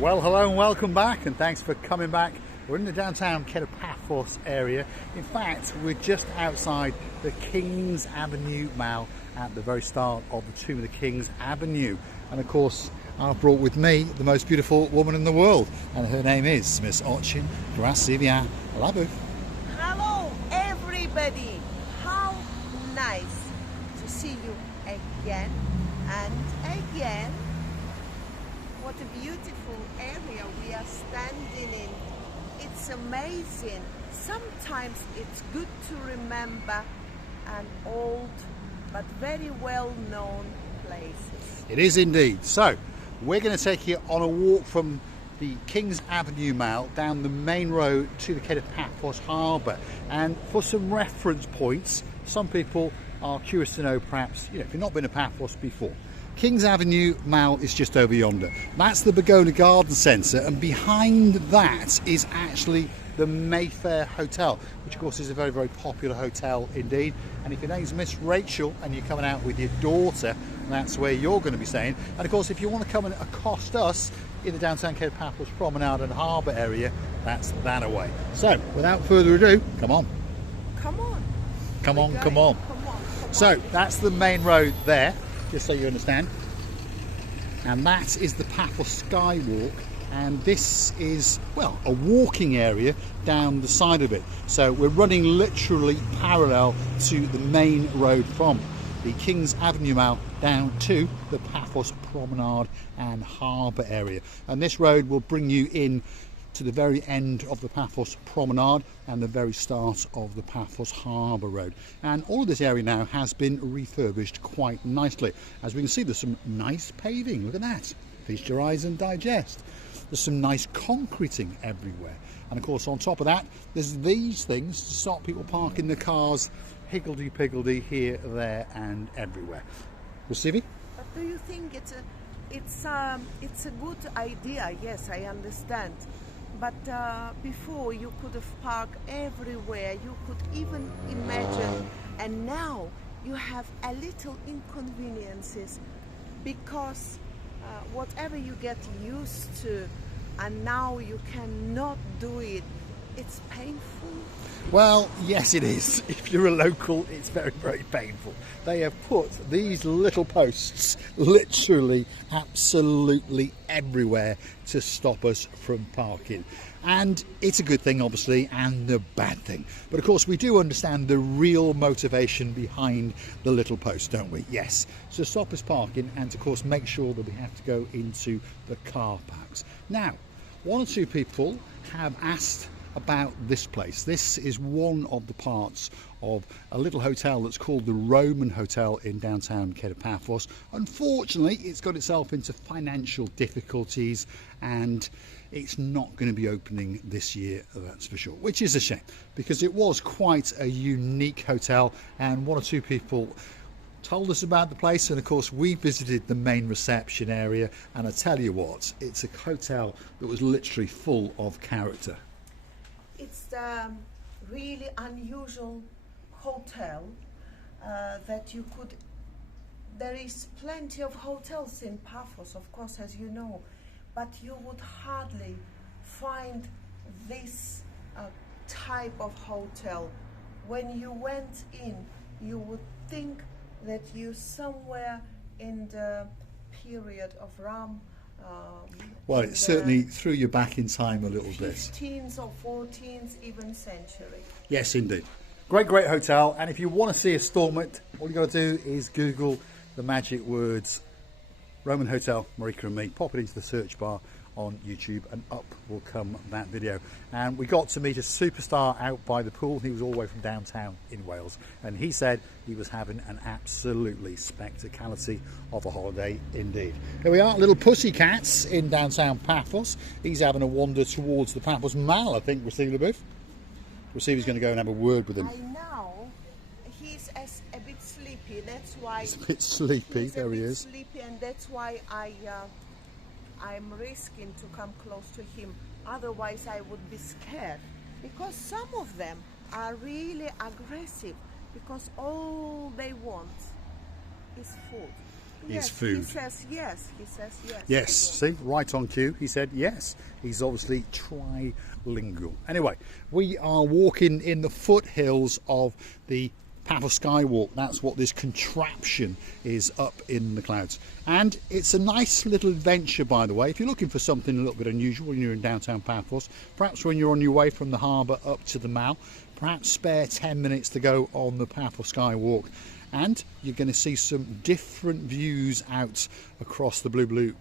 Well, hello and welcome back, and thanks for coming back. We're in the downtown Paphos area. In fact, we're just outside the King's Avenue Mall at the very start of the Tomb of the Kings Avenue. And of course, I've brought with me the most beautiful woman in the world, and her name is Miss Ochin Grasivia Labu. Hello, everybody. How nice to see you again and again. What a beautiful area we are standing in. It's amazing. Sometimes it's good to remember an old but very well known places. It is indeed. So we're going to take you on a walk from the King's Avenue Mall down the main road to the Paphos Harbour. And for some reference points, some people are curious to know, perhaps, if you've not been to Paphos before. King's Avenue Mall is just over yonder. That's the Begona Garden Centre, and behind that is actually the Mayfair Hotel, which of course is a very, very popular hotel indeed. And if your name's Miss Rachel and you're coming out with your daughter, that's where you're going to be staying. And of course, if you want to come and accost us in the downtown Paphos Promenade and Harbour area, that's that away. So without further ado, come on. Come on. Come on, come on. So that's the main road there, just so you understand. And that is the Paphos Skywalk, and this is, well, a walking area down the side of it. So we're running literally parallel to the main road from the King's Avenue Mall down to the Paphos Promenade and Harbour area. And this road will bring you in to the very end of the Paphos Promenade and the very start of the Paphos Harbour Road. And all of this area now has been refurbished quite nicely. As we can see, there's some nice paving. Look at that. Feast your eyes and digest. There's some nice concreting everywhere. And of course, on top of that, there's these things to stop people parking their cars higgledy-piggledy here, there and everywhere. Rasivi? But do you think it's a good idea? Yes, I understand. But before you could have parked everywhere, you could even imagine, and now you have a little inconveniences because whatever you get used to and now you cannot do it, it's painful. Well, yes it is. If you're a local, it's very, very painful. They have put these little posts literally absolutely everywhere to stop us from parking. And it's a good thing, obviously, and a bad thing. But of course, we do understand the real motivation behind the little posts, don't we? Yes. So stop us parking and, of course, make sure that we have to go into the car parks. Now, one or two people have asked about this place. This is one of the parts of a little hotel that's called the Roman Hotel in downtown Paphos. Unfortunately, it's got itself into financial difficulties and it's not going to be opening this year, that's for sure, which is a shame because it was quite a unique hotel, and one or two people told us about the place, and of course we visited the main reception area, and I tell you what, it's a hotel that was literally full of character. It's a really unusual hotel that you could. There is plenty of hotels in Paphos, of course, as you know, but you would hardly find this type of hotel. When you went in, you would think that you're somewhere in the period of Ram. Well, it certainly threw you back in time a little bit. 15th or 14th even century. Yes, indeed. Great, great hotel. And if you want to see a stormont, all you got to do is Google the magic words Roman Hotel, Marika and me. Pop it into the search bar on YouTube and up will come that video. And we got to meet a superstar out by the pool. He was all the way from downtown in Wales, and he said he was having an absolutely spectacality of a holiday indeed. Here we are, little pussycats in downtown Paphos. He's having a wander towards the Paphos Mall, I think. Rasivi Labouf. Rasivi's going to go and have a word with him. I know he's a bit sleepy, that's why. He's a bit sleepy, there he is. Sleepy, and that's why I'm risking to come close to him. Otherwise, I would be scared because some of them are really aggressive because all they want is food. is food. He says yes. He says yes. Yes, see, right on cue. He said yes. He's obviously trilingual. Anyway, we are walking in the foothills of the Paphos Skywalk. That's what this contraption is up in the clouds. And it's a nice little adventure, by the way. If you're looking for something a little bit unusual when you're in downtown Paphos, perhaps when you're on your way from the harbour up to the Mall, perhaps spare 10 minutes to go on the Paphos Skywalk. And you're going to see some different views out across the blue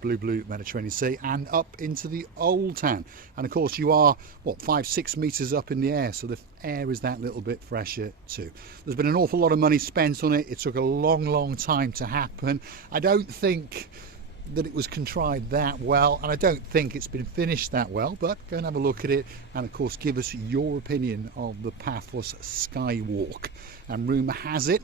Mediterranean Sea and up into the old town. And of course you are, what, 5-6 meters up in the air, so the air is that little bit fresher too. There's been an awful lot of money spent on it. It took a long time to happen. I don't think that it was contrived that well, and I don't think it's been finished that well, but go and have a look at it and of course give us your opinion of the Paphos Skywalk. And rumour has it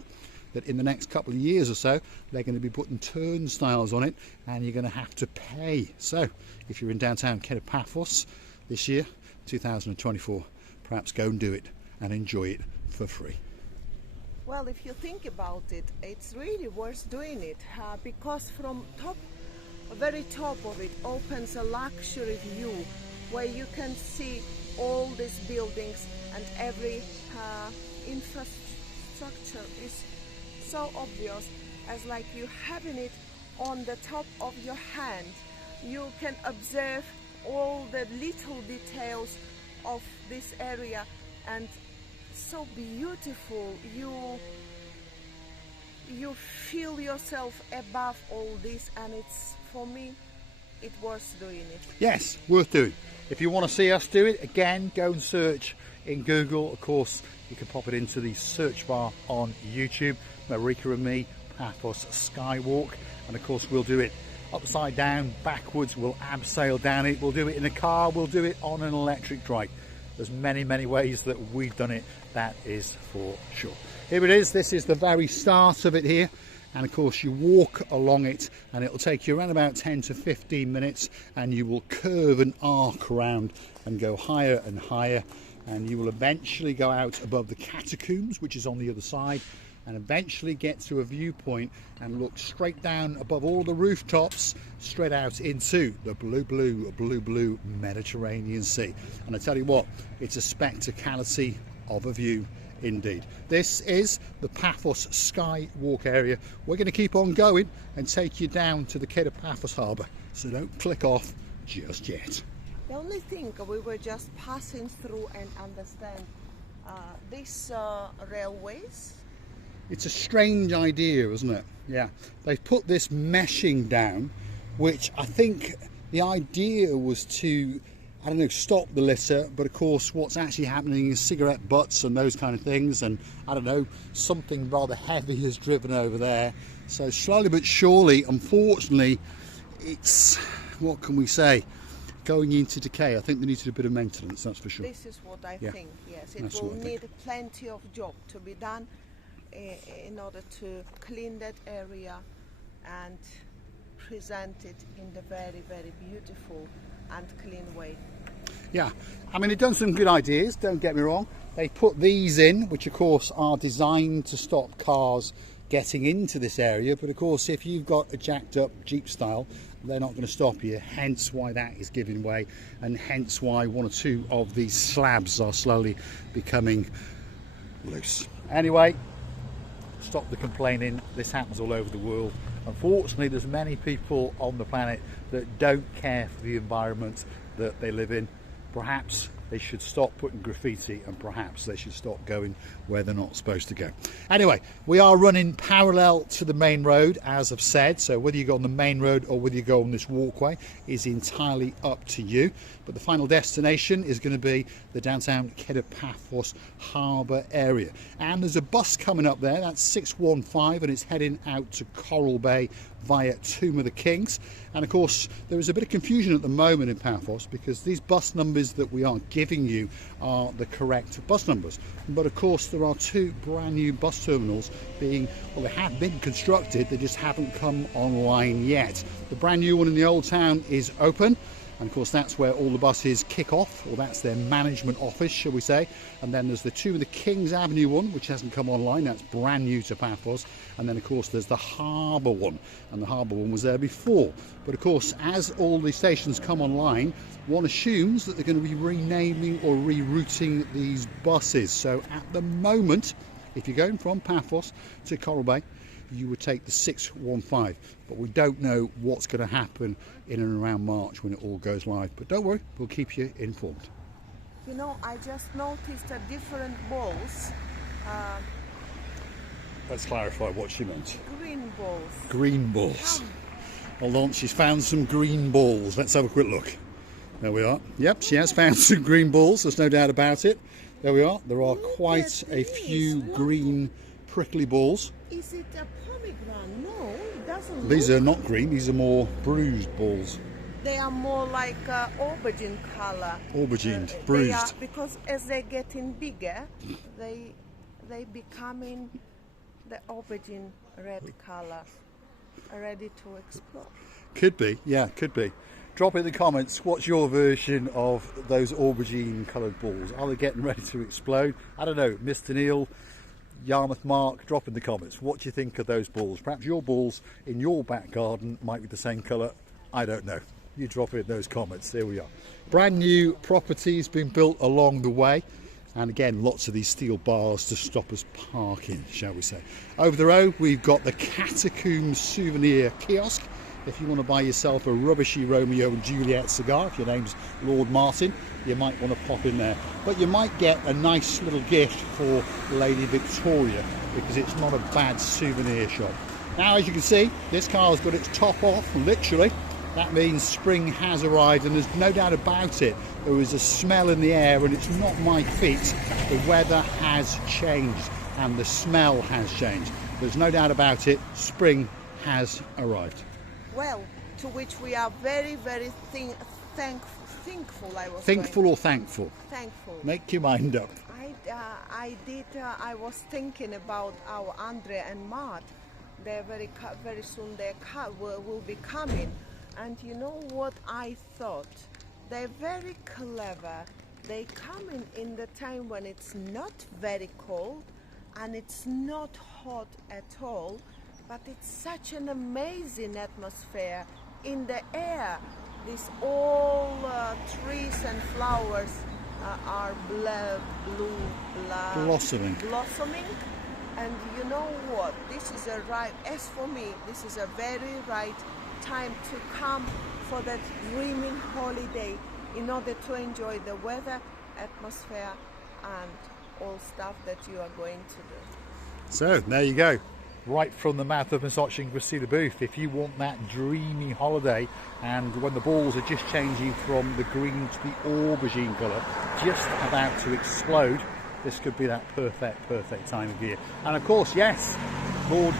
that in the next couple of years or so they're going to be putting turnstiles on it and you're going to have to pay. So if you're in downtown Paphos this year, 2024, perhaps go and do it and enjoy it for free. Well, if you think about it, it's really worth doing it because from very top of it opens a luxury view where you can see all these buildings and every infrastructure is so obvious, as like you having it on the top of your hand. You can observe all the little details of this area, and so beautiful. You feel yourself above all this, and it's, for me, it's worth doing it. Yes, worth doing. If you want to see us do it, again, go and search in Google. Of course, you can pop it into the search bar on YouTube. Marika and me, Paphos Skywalk, and of course we'll do it upside down, backwards, we'll abseil down it, we'll do it in a car, we'll do it on an electric trike. There's many ways that we've done it, that is for sure. Here it is, this is the very start of it here, and of course you walk along it and it'll take you around about 10 to 15 minutes and you will curve and arc around and go higher and higher, and you will eventually go out above the catacombs, which is on the other side, and eventually get to a viewpoint and look straight down above all the rooftops straight out into the blue Mediterranean Sea. And I tell you what, it's a spectacality of a view indeed. This is the Paphos Skywalk area. We're going to keep on going and take you down to the Paphos Harbour, so don't click off just yet. The only thing we were just passing through and understand these railways. It's a strange idea, isn't it? Yeah, they've put this meshing down, which I think the idea was to, I don't know, stop the litter, but of course what's actually happening is cigarette butts and those kind of things, and I don't know, something rather heavy is driven over there. So slowly but surely, unfortunately, it's, what can we say, going into decay. I think they need to do a bit of maintenance, that's for sure. This is what I think, yes. It That's will what I need think. plenty of job to be done in order to clean that area and present it in the very beautiful and clean way. Yeah, I mean, they've done some good ideas, don't get me wrong. They put these in, which of course are designed to stop cars getting into this area, but of course if you've got a jacked up Jeep style, they're not going to stop you, hence why that is giving way, and hence why one or two of these slabs are slowly becoming loose. Anyway, stop the complaining. This happens all over the world. Unfortunately, there's many people on the planet that don't care for the environment that they live in. Perhaps they should stop putting graffiti, and perhaps they should stop going where they're not supposed to go. Anyway, we are running parallel to the main road, as I've said, so whether you go on the main road or whether you go on this walkway is entirely up to you. But the final destination is going to be the downtown Paphos Harbour area. And there's a bus coming up there, that's 615, and it's heading out to Coral Bay via Tomb of the Kings. And of course there is a bit of confusion at the moment in Paphos because these bus numbers that we are giving you are the correct bus numbers, but of course there are two brand new bus terminals being, well, they have been constructed, they just haven't come online yet. The brand new one in the old town is open, And of course that's where all the buses kick off, or that's their management office, shall we say. And then there's the two of the Kings Avenue one, which hasn't come online, that's brand new to Paphos. And then of course there's the Harbour one, and the Harbour one was there before. But of course, as all the stations come online, one assumes that they're going to be renaming or rerouting these buses. So at the moment, if you're going from Paphos to Coral Bay, you would take the 615, but we don't know what's going to happen in and around March when it all goes live. But don't worry, we'll keep you informed. You know, I just noticed a different balls. Let's clarify what she meant. Green balls. Green balls. Hold on, she's found some green balls. Let's have a quick look. There we are. Yep, she has found some green balls, there's no doubt about it. There we are. There are quite a few green prickly balls. Is it a pomegranate? No, it doesn't. These are not green, these are more bruised balls. They are more like aubergine color. Aubergine, They are, bruised. because as they're getting bigger, they becoming the aubergine red color, ready to explode. Could be, yeah, could be. Drop in the comments, what's your version of those aubergine coloured balls? Are they getting ready to explode? I don't know, Mr. Neil, Yarmouth Mark, drop in the comments. What do you think of those balls? Perhaps your balls in your back garden might be the same colour. I don't know. You drop in those comments. There we are. Brand new properties being built along the way. And again, lots of these steel bars to stop us parking, shall we say. Over the road, we've got the Catacombs souvenir kiosk. If you want to buy yourself a rubbishy Romeo and Juliet cigar, if your name's Lord Martin, you might want to pop in there. But you might get a nice little gift for Lady Victoria, because it's not a bad souvenir shop. Now, as you can see, this car's got its top off, literally. That means spring has arrived, and there's no doubt about it. There is a smell in the air, and it's not my feet. The weather has changed, and the smell has changed. There's no doubt about it, spring has arrived. Well, to which we are very, very thankful. Thankful or thankful? Thankful. Make your mind up. I was thinking about our Andrea and Matt. They're very soon their car will be coming. And you know what I thought? They're very clever. They come in the time when it's not very cold and it's not hot at all, but it's such an amazing atmosphere in the air. These all trees and flowers are blossoming. And you know what? This is as for me, this is a very right time to come for that dreaming holiday in order to enjoy the weather, atmosphere, and all stuff that you are going to do. So there you go, right from the mouth of Massaging Gracida booth. If you want that dreamy holiday, and when the balls are just changing from the green to the aubergine colour, just about to explode, this could be that perfect time of year. And of course, yes, Lord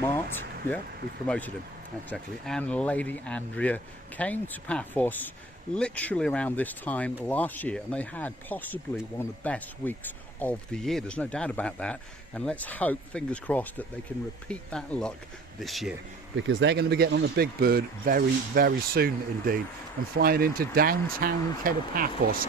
Mart, yeah, we've promoted him. Exactly, and Lady Andrea came to Paphos literally around this time last year, and they had possibly one of the best weeks of the year. There's no doubt about that, and let's hope, fingers crossed, that they can repeat that luck this year, because they're going to be getting on the big bird very soon indeed, and flying into downtown Paphos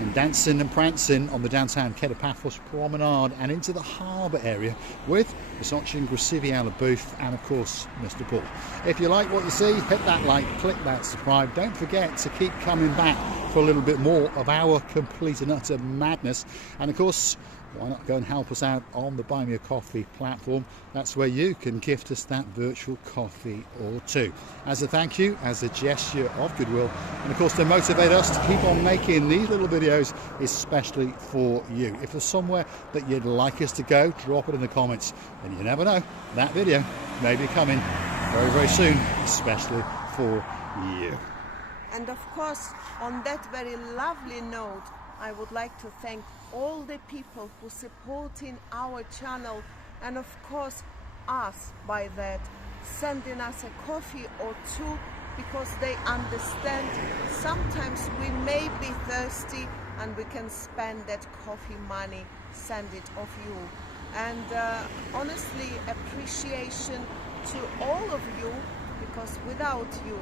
and dancing and prancing on the downtown Paphos promenade and into the harbour area with Massaging Gracida booth and of course Mr. Paul. If you like what you see, hit that like, click that subscribe. Don't forget to keep coming back for a little bit more of our complete and utter madness. And of course, why not go and help us out on the Buy Me a Coffee platform? That's where you can gift us that virtual coffee or two as a thank you, as a gesture of goodwill, and of course to motivate us to keep on making these little videos especially for you. If there's somewhere that you'd like us to go, drop it in the comments, and you never know, that video may be coming very soon, especially for you. And of course, on that very lovely note, I would like to thank all the people who supporting our channel, and of course us by that, sending us a coffee or two, because they understand sometimes we may be thirsty and we can spend that coffee money, send it off you. And honestly, appreciation to all of you, because without you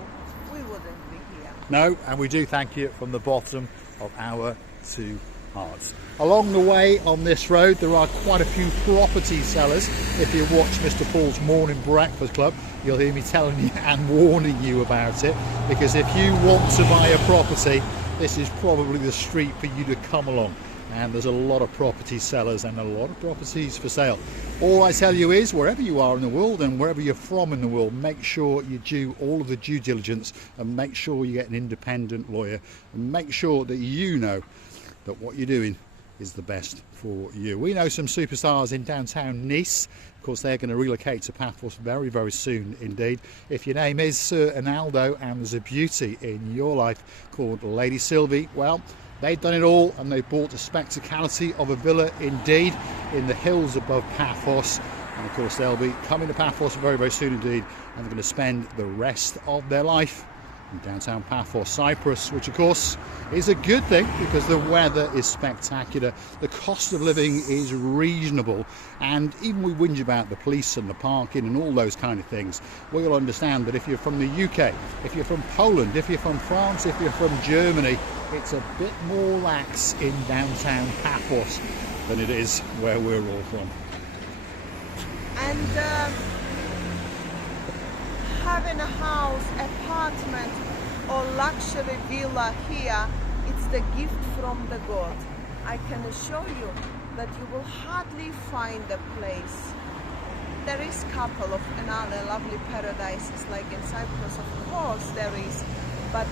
we wouldn't be here. No, and we do thank you from the bottom of our two hearts. Along the way on this road there are quite a few property sellers. If you watch Mr. Paul's Morning Breakfast Club, you'll hear me telling you and warning you about it, because if you want to buy a property, this is probably the street for you to come along. And there's a lot of property sellers and a lot of properties for sale. All I tell you is, wherever you are in the world and wherever you're from in the world, make sure you do all of the due diligence and make sure you get an independent lawyer and make sure that you know that what you're doing is the best for you. We know some superstars in downtown Nice. Of course, they're going to relocate to Paphos very, very soon indeed. If your name is Sir Arnaldo and there's a beauty in your life called Lady Sylvie, well, they've done it all and they've bought the spectacality of a villa indeed in the hills above Paphos. And of course, they'll be coming to Paphos very, very soon indeed, and they're going to spend the rest of their life in downtown Paphos Cyprus, which of course is a good thing because the weather is spectacular, the cost of living is reasonable, and even we whinge about the police and the parking and all those kind of things, we'll understand that if you're from the UK, if you're from Poland, if you're from France, if you're from Germany, it's a bit more lax in downtown Paphos than it is where we're all from. And having a house, apartment or luxury villa here, it's the gift from the God. I can assure you that you will hardly find a place. There is a couple of another lovely paradises like in Cyprus, of course there is, but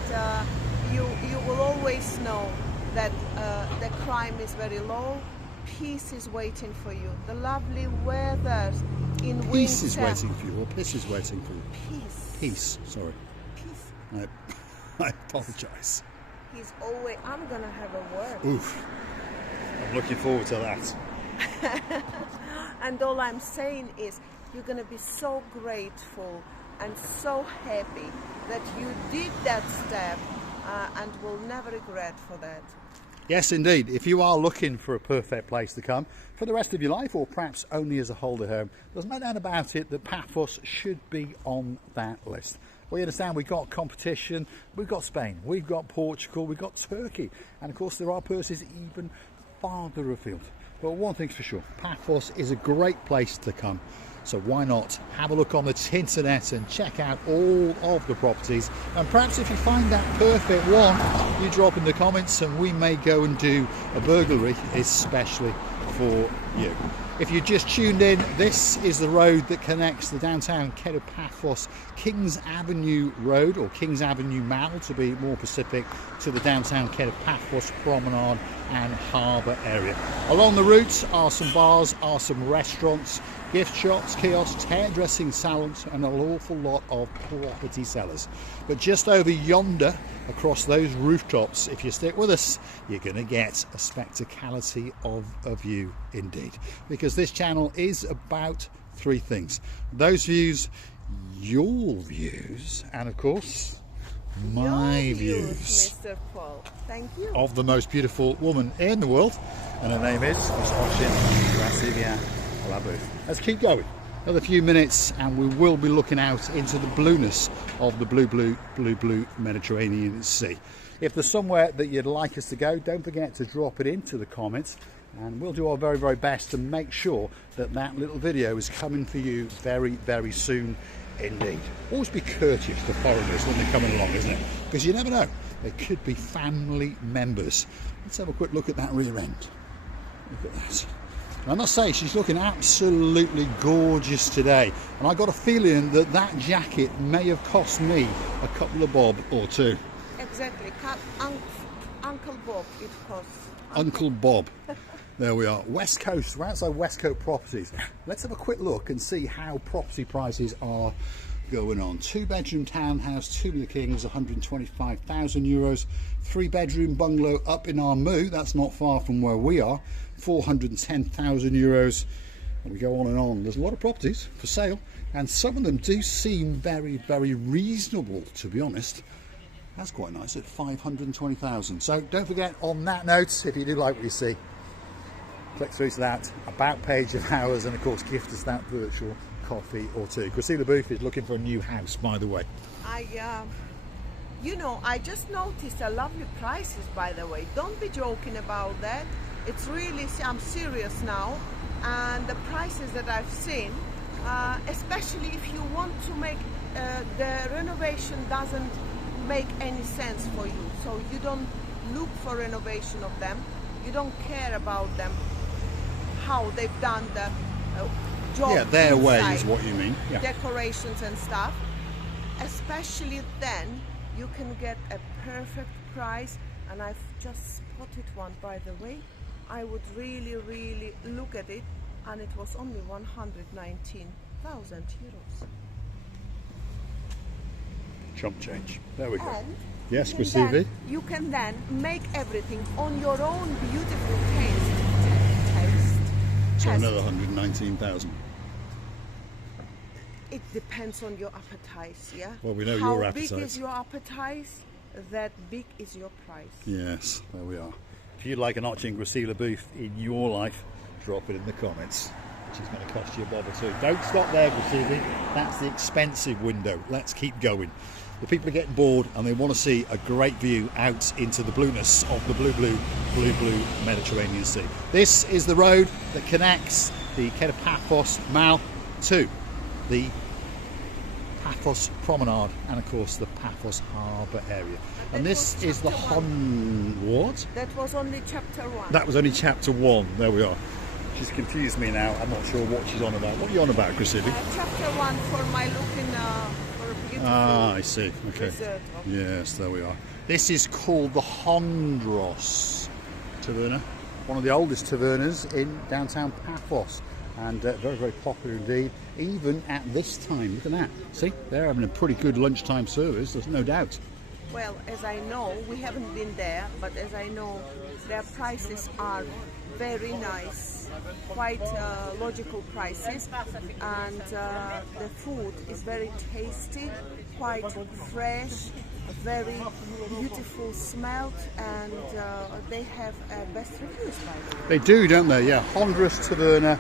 you will always know that the crime is very low. Peace is waiting for you. The lovely weather in winter. Peace is waiting for you, or piss is waiting for you? Peace. Peace, sorry. Peace. I apologise. He's always. I'm gonna have a word. Oof. I'm looking forward to that. And all I'm saying is, you're gonna be so grateful and so happy that you did that step, and will never regret for that. Yes, indeed. If you are looking for a perfect place to come for the rest of your life, or perhaps only as a holiday home, there's no doubt about it that Paphos should be on that list. We understand we've got competition, we've got Spain, we've got Portugal, we've got Turkey, and of course there are places even farther afield. But one thing's for sure, Paphos is a great place to come. So why not have a look on the internet and check out all of the properties, and perhaps if you find that perfect one, you drop in the comments and we may go and do a burglary especially for you. If you just tuned in, this is the road that connects the downtown Ked of Paphos Kings Avenue Road, or Kings Avenue Mall to be more specific, to the downtown Ked of Paphos Promenade and Harbour area. Along the route are some bars, are some restaurants, gift shops, kiosks, hairdressing salons and an awful lot of property sellers. But just over yonder, across those rooftops, if you stick with us, you're going to get a spectacality of a view indeed. Because this channel is about three things: those views, your views, and of course my views, Mr. Paul. Thank you. Of the most beautiful woman in the world, and her name is Miss Oshin. Let's keep going. Another few minutes and we will be looking out into the blueness of the blue Mediterranean Sea. If there's somewhere that you'd like us to go, don't forget to drop it into the comments and we'll do our very, very best to make sure that that little video is coming for you very, very soon indeed. Always be courteous to foreigners when they're coming along, isn't it? Because you never know, they could be family members. Let's have a quick look at that rear end. Look at that. And I must say, she's looking absolutely gorgeous today. And I got a feeling that that jacket may have cost me a couple of bob or two. Exactly. Uncle Bob, it costs. Uncle Bob. There we are. West Coast. We're outside West Coast Properties. Let's have a quick look and see how property prices are going on. 2-bedroom townhouse, 2 of the Kings, 125,000 euros. 3-bedroom bungalow up in Armu, that's not far from where we are, 410,000 euros. And we go on and on. There's a lot of properties for sale, and some of them do seem very, very reasonable, to be honest. That's quite nice at 520,000. So don't forget, on that note, if you do like what you see, click through to that about page of ours, and of course gift us that virtual coffee or two. Christina Booth is looking for a new house, by the way. You know, I just noticed a lovely prices, by the way. Don't be joking about that. It's really, I'm serious now. And the prices that I've seen, especially if you want to make, the renovation doesn't make any sense for you. So you don't look for renovation of them. You don't care about them, how they've done the job. Yeah, their way inside, is what you mean. Yeah. decorations and stuff. Especially then, you can get a perfect price. And I've just spotted one, by the way. I would really, really look at it, and it was only 119,000 euros. Chump change. There we go. And Yes, you can Gracievi. you can then make everything on your own beautiful taste. So Taste. another 119,000. It depends on your appetite, yeah? Well, we know How your big appetite. is your appetite, that big is your price. Yes, there we are. If you'd like an Arching Gracila booth in your life, drop it in the comments, which is going to cost you a bob or two. Don't stop there, Gracila. That's the expensive window. Let's keep going. The people are getting bored and they want to see a great view out into the blueness of the blue Mediterranean Sea. This is the road that connects the Quai de Paphos Mall to the Paphos Promenade and of course the Paphos Harbour area. And this is the what? That was only chapter 1. That was only chapter 1. There we are. She's confused me now. I'm not sure what she's on about. What are you on about, Gracila? Chapter 1 for my looking for a beautiful I see. Okay. resort. Yes, there we are. This is called the Hondros Taverna, one of the oldest tavernas in downtown Paphos, and very, very popular indeed, even at this time. Look at that. See, they're having a pretty good lunchtime service, there's no doubt. Well, as I know, we haven't been there, but as I know, their prices are very nice, quite logical prices, and the food is very tasty, quite fresh, very beautiful smelt, and they have best reviews, by the way. They do, don't they? Yeah, Hondros Taverna,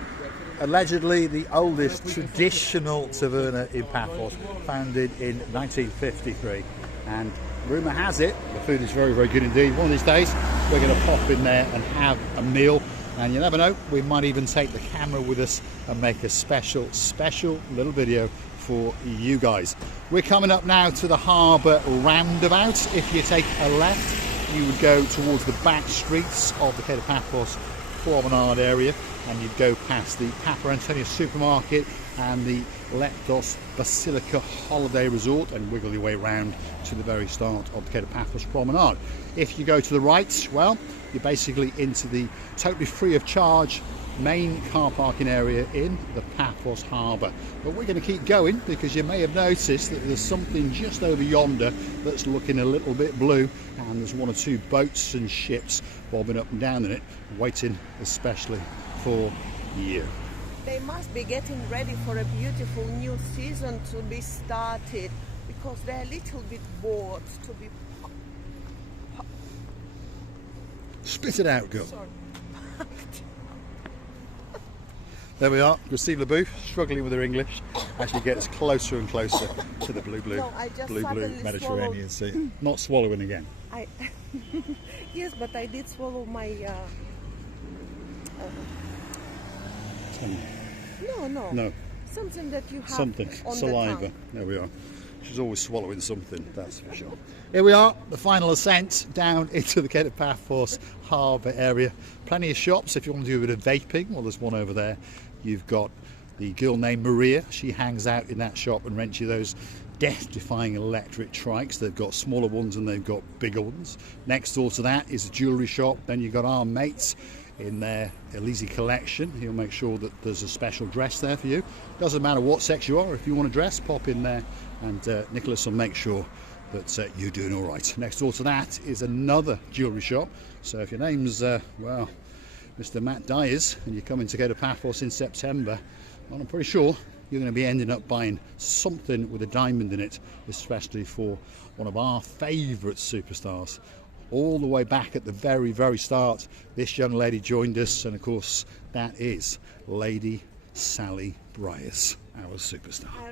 allegedly the oldest traditional taverna in Paphos, founded in 1953, and rumour has it the food is very, very good indeed. One of these days we're going to pop in there and have a meal, and you never know, we might even take the camera with us and make a special little video for you guys. We're coming up now to the harbour roundabout. If you take a left, you would go towards the back streets of the Quai de Paphos Promenade area, and you'd go past the Papa Antonia supermarket and the Leptos Basilica Holiday Resort and wiggle your way round to the very start of the Quai de Paphos Promenade. If you go to the right, well, you're basically into the totally free of charge main car parking area in the Paphos Harbour. But we're going to keep going because you may have noticed that there's something just over yonder that's looking a little bit blue, and there's one or two boats and ships bobbing up and down in it, waiting especially for you. They must be getting ready for a beautiful new season to be started, because they're a little bit bored to be... Spit it out, girl. Sorry. There we are, Gracila booth, struggling with her English as she gets closer and closer to the blue No, I just suddenly Mediterranean Sea. Not swallowing again. Yes, but I did swallow my... No. Something that you have Something, on saliva. the tongue. There we are. She's always swallowing something, that's for sure. Here we are, the final ascent down into the Quai de Paphos Harbour area. Plenty of shops if you want to do a bit of vaping. Well, there's one over there. You've got the girl named Marika. She hangs out in that shop and rents you those death-defying electric trikes. They've got smaller ones and they've got bigger ones. Next door to that is a jewellery shop. Then you've got our mates in their Elise collection. He'll make sure that there's a special dress there for you. Doesn't matter what sex you are, if you want to dress, pop in there and Nicholas will make sure that you're doing all right. Next door to that is another jewellery shop. So if your name's, well, Mr. Matt Dyers, and you're coming to go to Paphos in September, well, I'm pretty sure you're going to be ending up buying something with a diamond in it, especially for one of our favourite superstars. All the way back at the very, very start, this young lady joined us, and of course that is Lady Sally Briers, our superstar. I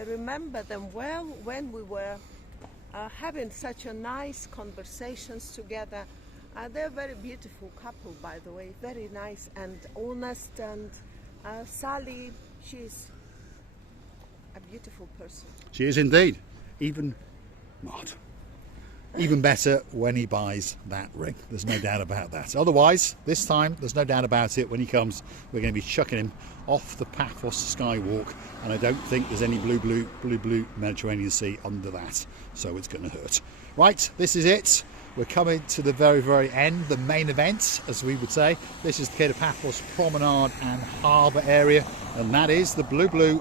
remember them well when we were having such a nice conversations together. They're a very beautiful couple, by the way, very nice and honest. And Sally, she's a beautiful person. She is indeed. Even better when he buys that ring. There's no doubt about that. Otherwise, this time, there's no doubt about it. When he comes, we're going to be chucking him off the Paphos Skywalk, and I don't think there's any blue Mediterranean Sea under that, so it's going to hurt. Right, this is it. We're coming to the very, very end, the main event, as we would say. This is the Key of Paphos Promenade and Harbour area, and that is the blue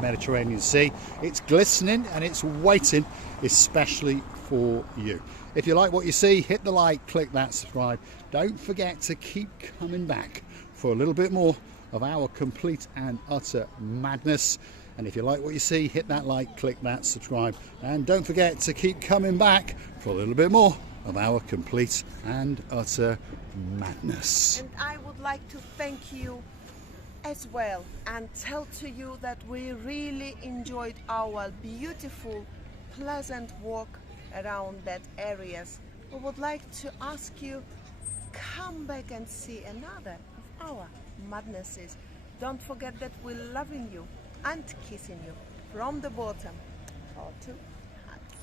Mediterranean Sea. It's glistening and it's waiting, especially for you. If you like what you see, hit the like, click that subscribe. Don't forget to keep coming back for a little bit more of our complete and utter madness. And if you like what you see, hit that like, click that subscribe, and don't forget to keep coming back for a little bit more of our complete and utter madness. And I would like to thank you as well and tell to you that we really enjoyed our beautiful, pleasant walk around that areas. We would like to ask you, come back and see another of our madnesses. Don't forget that we're loving you and kissing you from the bottom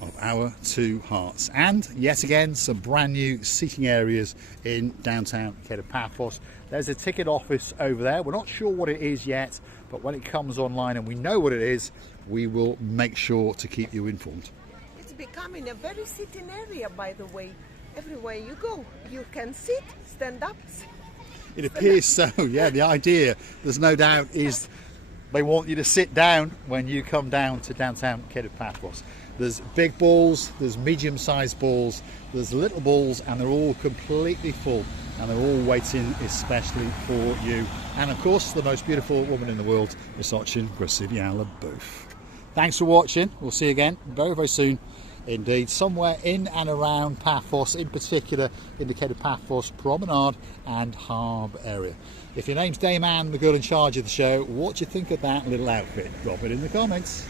of our two hearts. And yet again, some brand new seating areas in downtown Key of Paphos. There's a ticket office over there. We're not sure what it is yet, but when it comes online and we know what it is, we will make sure to keep you informed. It's becoming a very sitting area, by the way. Everywhere you go, you can sit, stand up. It appears so, yeah. The idea, there's no doubt, is they want you to sit down when you come down to downtown Key of Paphos. There's big balls, there's medium-sized balls, there's little balls, and they're all completely full, and they're all waiting especially for you. And of course, the most beautiful woman in the world, Misochin Grasiviala Booth. Thanks for watching. We'll see you again very, very soon indeed, somewhere in and around Paphos, in particular in the Key of Paphos Promenade and Harbour area. If your name's Dame Anne, the girl in charge of the show, what do you think of that little outfit? Drop it in the comments.